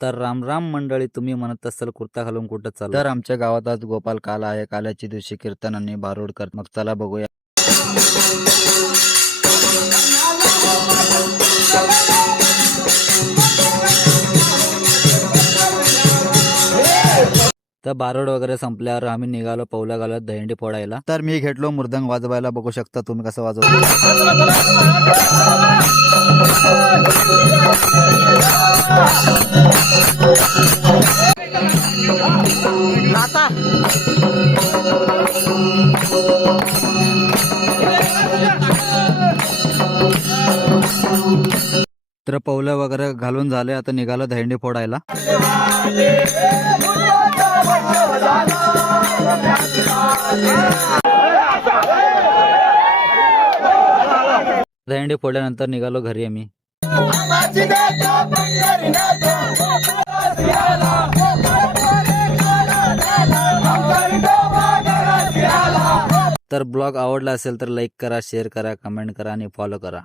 तर राम राम मंडळी, तुम्ही म्हणत असाल कुर्ता घालून कुठं चालू? तर आमच्या गावात आज गोपाल काला आहे. काल्याच्या दिवशी कीर्तन आणि भारुड कर. मग चला बघूया. तर बारोड वगैरे संपल्यावर आम्ही निघालो पौला गावात दहीहंडी फोडायला. तर मी घेतलो मृदंग वाजवायला. बघू शकता तुम्ही कसं वाजवतो. तर पौलं वगैरे घालून झाले. आता निघालो दहीहंडी फोडायला. दहीहंडी फोडल्यानंतर निघालो घरी आम्ही. तर ब्लॉग आवडला असेल तर लाईक करा, शेअर करा, कमेंट करा आणि फॉलो करा.